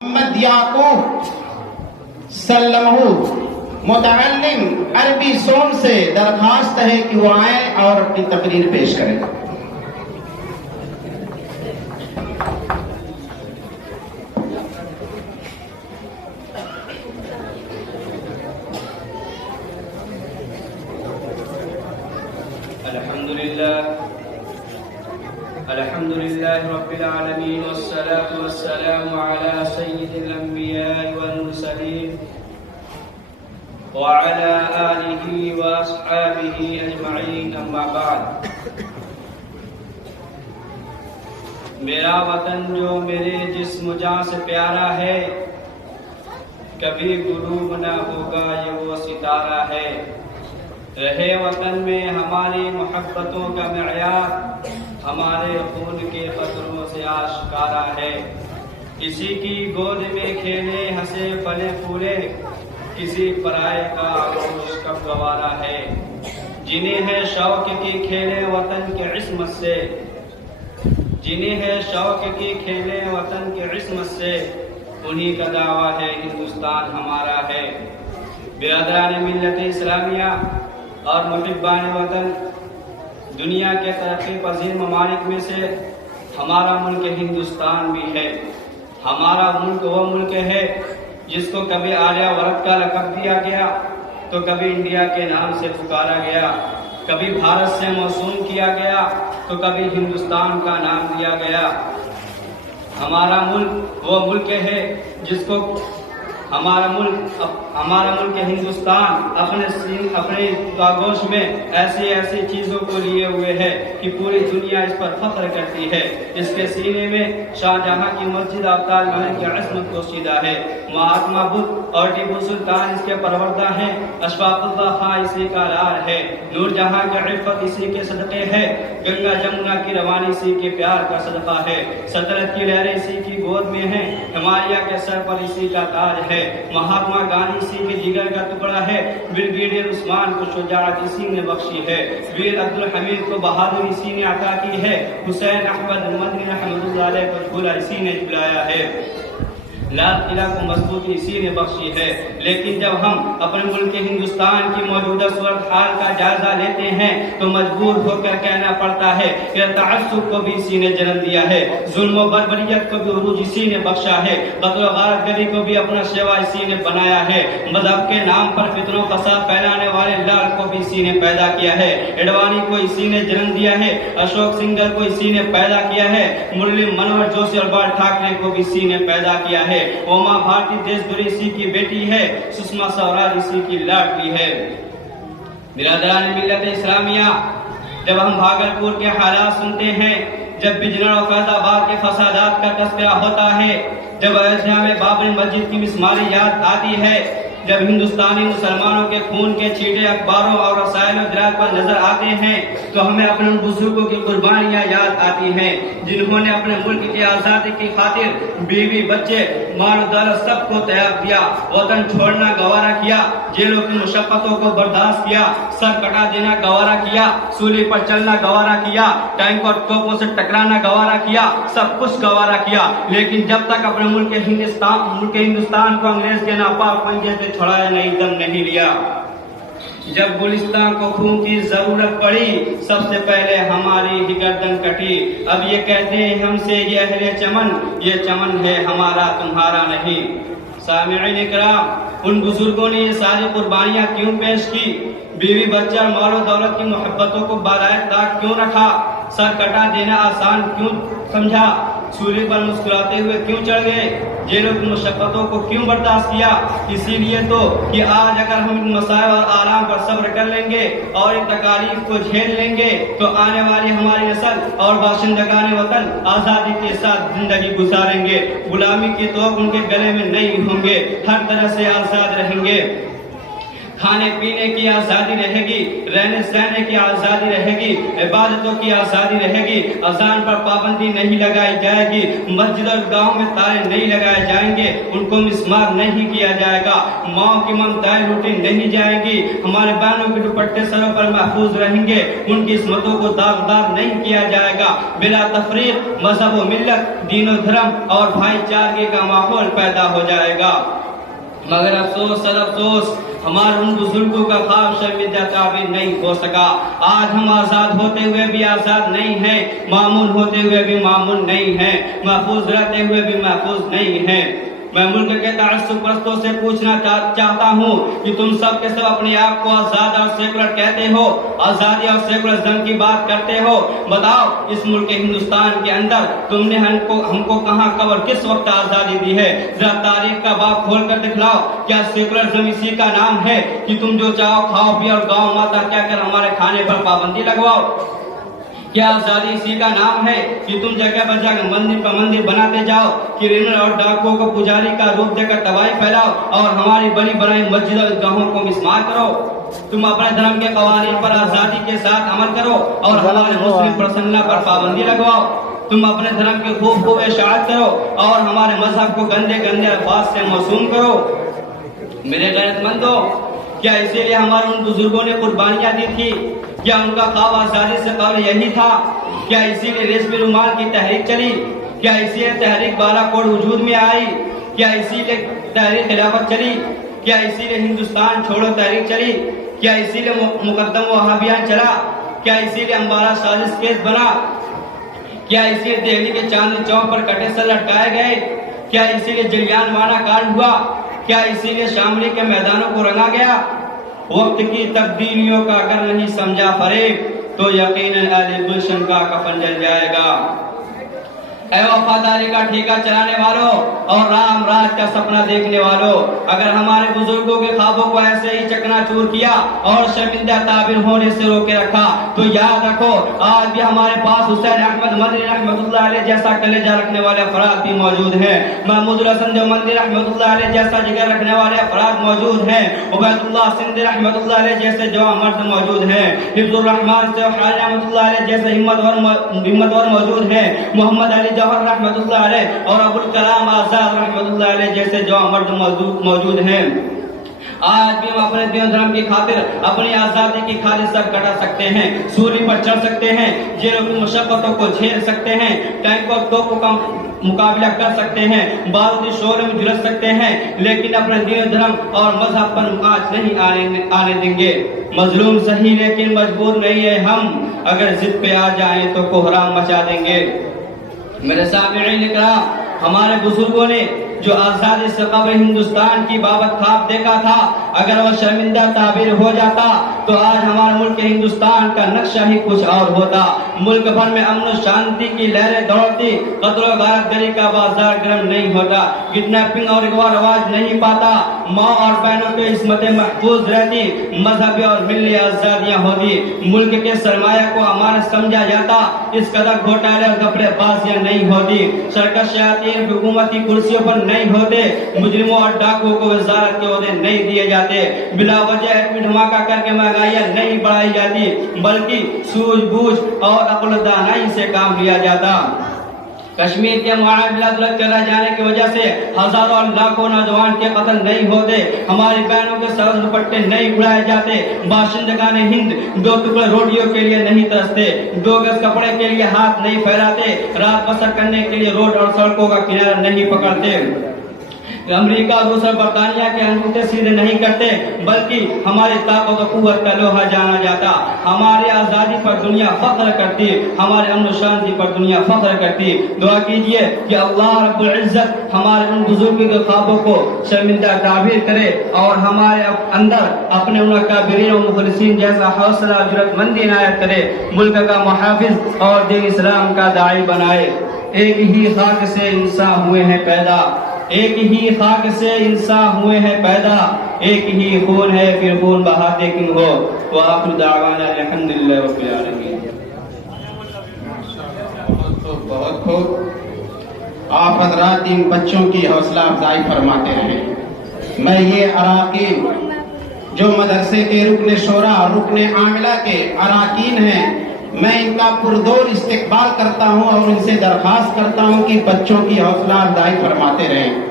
محمد یعقوب سلمہ متعلم عربی سون سے درخواست ہے کہ وہ آئیں اور اپنی تقریر پیش کریں۔ الحمد لله رب العالمين والصلاة والسلام على سيد الأنبياء والمرسلين وعلى آله وأصحابه أجمعين أما بعد۔ میرا وطن جو میرے جسم جاں سے پیارا ہے، کبھی غروب نہ ہوگا یہ وہ ستارہ ہے۔ رہے وطن میں ہماری محبتوں کا معیار ہمارے خون کے قطروں سے آشکارا ہے۔ کسی کی گود میں کھیلے ہنسے پلے پھولے، کسی پرائے کا آغوش کب گوارا ہے۔ جنہیں ہے شوق کی کھیلے وطن کے عصمت سے، جنہیں ہے شوق کی کھیلے وطن کے عصمت سے، انہی کا دعویٰ ہے ہندوستان ہمارا ہے۔ برادران ملت اسلامیہ اور محبان وطن، دنیا کے ترقی پذیر ممالک میں سے ہمارا ملک ہندوستان بھی ہے۔ ہمارا ملک وہ ملک ہے جس کو کبھی آریہ ورت کا لقب دیا گیا تو کبھی انڈیا کے نام سے پکارا گیا، کبھی بھارت سے موسوم کیا گیا تو کبھی ہندوستان کا نام دیا گیا۔ ہمارا ملک وہ ملک ہے جس کو ہمارا ملک ہندوستان اپنے آغوش میں ایسی چیزوں کو لیے ہوئے ہے کہ پوری دنیا اس پر فخر کرتی ہے۔ اس کے سینے میں شاہجہاں کی مسجد ابطال محل کی عصمت پوشیدہ ہے۔ مہاتما بدھ اور ٹیپو سلطان اس کے پروردہ ہیں۔ اشفاق اللہ خان اسی کا لال ہے۔ نور جہاں کی عفت اسی کے صدقے ہے۔ گنگا جمنا کی روانی اسی کے پیار کا صدقہ ہے۔ سلطنت کی لہریں اسی کی گود میں ہیں۔ ہمالیہ کے سر پر اسی کا تاج ہے۔ مہاتما گاندھی اسی کے جگر کا ٹکڑا ہے۔ بریگیڈیئر عثمان کو شجاعت اسی نے بخشی ہے۔ ویر عبدالحمید کو بہادری اسی نے عطا کی ہے۔ حسین احمد مدنی رحمۃ اللہ علیہ کو جھولا اسی نے جھلایا ہے۔ لال قلعہ کو مضبوطی اسی نے بخشی ہے۔ لیکن جب ہم اپنے ملک ہندوستان کی موجودہ صورتحال کا جائزہ لیتے ہیں تو مجبور ہو کر کہنا پڑتا ہے کہ تعصب کو بھی اسی نے جنم دیا ہے، ظلم و بربریت کو بھی عروج اسی نے بخشا ہے، قتل و غارت گری کو بھی اپنا شیوا اسی نے بنایا ہے، مذہب کے نام پر فتن و فساد پھیلانے والے لال کو بھی اسی نے پیدا کیا ہے، اڈوانی کو اسی نے جنم دیا ہے، اشوک سنگر کو اسی نے پیدا کیا ہے، مرلی منوہر جوشی اور بال ٹھاکرے کو بھی اسی نے پیدا کیا ہے۔ اوما بھارتی دیش بری اسی کی بیٹی ہے، سشما سوراج اسی کی لاڈلی ہے۔ برادران ملت اسلامیہ، جب ہم بھاگلپور کے حالات سنتے ہیں، جب بجنور اور فیض آباد کے فسادات کا تذکرہ ہوتا ہے، جب ایودھیا میں بابری مسجد کی مسماری یاد آتی ہے، جب ہندوستانی مسلمانوں کے خون کے چھینٹے اخباروں اور رسائل و جرائد پر نظر آتے ہیں تو ہمیں اپنے بزرگوں کی قربانیاں یاد آتی ہیں، جنہوں نے اپنے ملک کی آزادی کی خاطر بیوی بچے مال و دولت سب کو تیاگ دیا، وطن چھوڑنا گوارا کیا، جیلوں کی مشقتوں کو برداشت کیا، سر کٹا دینا گوارا کیا، سولی پر چلنا گوارا کیا، ٹینک اور توپوں سے ٹکرانا گوارا کیا، سب کچھ گوارا کیا، لیکن جب تک اپنے ملک ہندوستان کو انگریز کے ناپاک پنجے سے چھڑائے نہیں، دم نہیں لیا۔ جب گلستان کو خون کی ضرورت پڑی، سب سے پہلے ہماری ہی گردن کٹی۔ اب یہ کہتے ہیں ہم سے یہ اہل چمن، یہ چمن ہے ہمارا تمہارا نہیں۔ سامعین اکرام، ان بزرگوں نے یہ ساری قربانیاں کیوں پیش کی؟ بیوی بچہ اور مال و دولت کی محبتوں کو بالائے طاق کیوں رکھا؟ سر کٹا دینا آسان کیوں سمجھا؟ سولی پر مسکراتے ہوئے کیوں چڑھ گئے؟ جیلوں کی مشقتوں کو کیوں برداشت کیا؟ اسی لیے تو کہ آج اگر ہم ان مسائل اور آرام پر صبر کر لیں گے اور ان تکالیف کو جھیل لیں گے تو آنے والی ہماری نسل اور باشندگان وطن آزادی کے ساتھ زندگی گزاریں گے، غلامی کی توق ان کے گلے میں نہیں ہوں گے، ہر طرح سے آزاد رہیں گے۔ کھانے پینے کی آزادی رہے گی، رہنے سہنے کی آزادی رہے گی، عبادتوں کی آزادی رہے گی، اذان پر پابندی نہیں لگائی جائے گی، مسجد اور گاؤں میں تالے نہیں لگائے جائیں گے، ان کو مسمار نہیں کیا جائے گا، ماؤں کی ممتاز لوٹی نہیں جائے گی، ہمارے بہنوں کے دوپٹے سروں پر محفوظ رہیں گے، ان کی عصمتوں کو داغدار نہیں کیا جائے گا، بلا تفریق مذہب و ملت، دین و دھرم اور بھائی چارگی کا ماحول پیدا ہو جائے گا۔ مگر افسوس سر افسوس، ہمارے ان بزرگوں کا خواب شرمندہ تعبیر نہیں ہو سکا۔ آج ہم آزاد ہوتے ہوئے بھی آزاد نہیں ہیں، معمول ہوتے ہوئے بھی معمول نہیں ہیں، محفوظ رہتے ہوئے بھی محفوظ نہیں ہیں۔ میں ملک کے تعصب پرستوں سے پوچھنا چاہتا ہوں کہ تم سب کے سب اپنے آپ کو آزاد اور سیکولر کہتے ہو، آزادی اور سیکولرزم کی بات کرتے ہو، بتاؤ اس ملک ہندوستان کے اندر تم نے ہم کو کہاں کب اور کس وقت آزادی دی ہے؟ ذرا تاریخ کا باب کھول کر دکھلاؤ۔ کیا سیکولرزم اسی کا نام ہے کہ تم جو چاہو کھاؤ پیو اور گاؤں ماتا کیا کر ہمارے کھانے پر پابندی لگواؤ؟ کیا آزادی اسی کا نام ہے کہ تم جگہ پر جگہ مندر پر مندر بناتے جاؤ، کرمنل اور ڈاکوؤں کو پجاری کا روپ دے کر تباہی پھیلاؤ اور ہماری بڑی بڑی مسجد اور گاہوں کو مسمار کرو؟ تم اپنے دھرم کے قوانین پر آزادی کے ساتھ عمل کرو اور ہمارے مسلم پرسنل پر پابندی لگواؤ۔ تم اپنے دھرم کی خوب اشاعت کرو اور ہمارے مذہب کو گندے گندے الفاظ سے موسوم کرو۔ میرے غیرت مندوں، کیا اسی لیے ہمارے ان بزرگوں نے قربانیاں دی تھی؟ کیا ان کا خواب آزادی سے قبل یہی تھا؟ کیا اسی لیے ریشمی رومال کی تحریک چلی؟ کیا اسی لیے تحریک بالا کوٹ وجود میں آئی؟ کیا اسی لیے تحریک خلافت چلی؟ کیا اسی لیے ہندوستان چھوڑو تحریک چلی؟ کیا اسی لیے مقدم وہابیان چلا؟ کیا اسی لیے امبالہ سازش کیس بنا؟ کیا اسی لیے دہلی کے چاندنی چوک پر کٹے سے لٹکائے گئے؟ کیا اسی لیے جلیان والا کانڈ ہوا؟ کیا اسی لیے شاملی کے میدانوں کو رنگا گیا؟ وقت کی تبدیلیوں کا اگر نہیں سمجھا فریب تو یقیناً اہل گلشن کا کفن جل جائے گا۔ اے وفاداری کا ٹھیکہ چلانے والوں اور رام راج کا سپنا دیکھنے والوں، اگر ہمارے بزرگوں کے خوابوں کو ایسے ہی چکنا چور کیا اور شرمندہ تعبیر ہونے سے روکے رکھا تو یاد رکھو آج بھی ہمارے پاس حسین احمد مدنی رحمۃ اللہ علیہ جیسا کلیجہ رکھنے والے افراد بھی موجود ہیں، محمود الحسن دیوبندی رحمۃ اللہ علیہ جیسا جگر رکھنے والے افراد موجود ہیں، عبید اللہ سندھی رحمۃ اللہ علیہ جیسے جوان مرد موجود ہیں، حفظ الرحمان سے رحمۃ اللہ علیہ جیسے ہمت موجود ہیں، محمد علی جوہر رحمۃ اللہ علیہ اور ابوالکلام آزاد رحمۃ اللہ علیہ جیسے جو مرد موجود ہیں۔ آج بھی ہم اپنے دین دھرم کی خاطر اپنی آزادی کی خاطر سر کٹا سکتے ہیں، سولی پر چڑھ سکتے ہیں، جیلوں کی مشقتوں کو جھیل سکتے ہیں، ٹینک اور توپوں کا مقابلہ کر سکتے ہیں، بارودی شعلے میں جھلس سکتے ہیں، لیکن اپنے دین دھرم اور مذہب پر آج نہیں آنے دیں گے۔ مظلوم صحیح لیکن مجبور نہیں ہے ہم، اگر ضد پہ آ جائیں تو کوہرام مچا دیں گے۔ میرے سامعین اکرام، ہمارے بزرگوں نے جو آزادی سے قبل ہندوستان کی بابت خواب دیکھا تھا، اگر وہ شرمندہ تعبیر ہو جاتا تو آج ہمارے ملک ہندوستان کا نقشہ ہی کچھ اور ہوتا۔ ملک بھر میں امن و شانتی کی لہریں دوڑتی، قتل و غارت گری کا بازار گرم نہیں ہوتا، کڈنیپنگ اور اغوا رواج نہیں پاتا، ماں اور بہنوں کی عصمتیں محفوظ رہتی، مذہبی اور ملی آزادیاں ہوتی، ملک کے سرمایہ کو امانت سمجھا جاتا، اس قدر گھوٹالے اور گپڑے بازیاں نہیں ہوتی، سرکش شیاطین حکومتی کرسیوں پر نہیں ہوتے، مجرموں اور ڈاکوؤں کو وزارت کے عہدے نہیں دیے جاتے، بلا وجہ ایٹمی دھماکہ کر کے مہنگائیاں نہیں بڑھائی جاتی، بلکہ سوجھ بوجھ اور عقل و دانائی سے کام لیا جاتا۔ کشمیر کے معاملات الگ چلا جانے کی وجہ سے ہزاروں اور لاکھوں نوجوان کے قتل نہیں ہوتے، ہماری بہنوں کے سر دوپٹے نہیں اڑائے جاتے، باشندگان ہند دو ٹکڑے روٹیوں کے لیے نہیں ترستے، 2 گز کپڑے کے لیے ہاتھ نہیں پھیلاتے، رات بسر کرنے کے لیے روڈ اور سڑکوں کا کنارہ نہیں پکڑتے، امریکہ روس اور برطانیہ کے انگوٹھے سیدھے نہیں کرتے، بلکہ ہماری طاقت و قوت کا لوہا جانا جاتا، ہماری آزادی پر دنیا فخر کرتی، ہمارے امن و شانتی پر دنیا فخر کرتی۔ دعا کیجئے کہ اللہ رب العزت ہمارے ان بزرگوں کے خوابوں کو شرمندہ تعبیر کرے اور ہمارے اندر اپنے ان اکابرین و مخلصین جیسا حوصلہ اور جرأت مندی عنایت کرے، ملک کا محافظ اور دین اسلام کا داعی بنائے۔ ایک ہی خاک سے انسان ہوئے ہیں پیدا، ایک ہی خاک سے انسان ہوئے ہیں پیدا، ایک ہی خون ہے پھر خون بہاتے کیوں ہو، وآخر دعوانا الحمدللہ رب العالمین۔ بہت خوب، آپ حضرات ان بچوں کی حوصلہ افزائی فرماتے رہیں۔ میں یہ اراکین جو مدرسے کے رکن شورا اور رکن عاملہ کے اراکین ہیں، میں ان کا پردور استقبال کرتا ہوں اور ان سے درخواست کرتا ہوں کہ بچوں کی حوصلہ افزائی فرماتے رہیں۔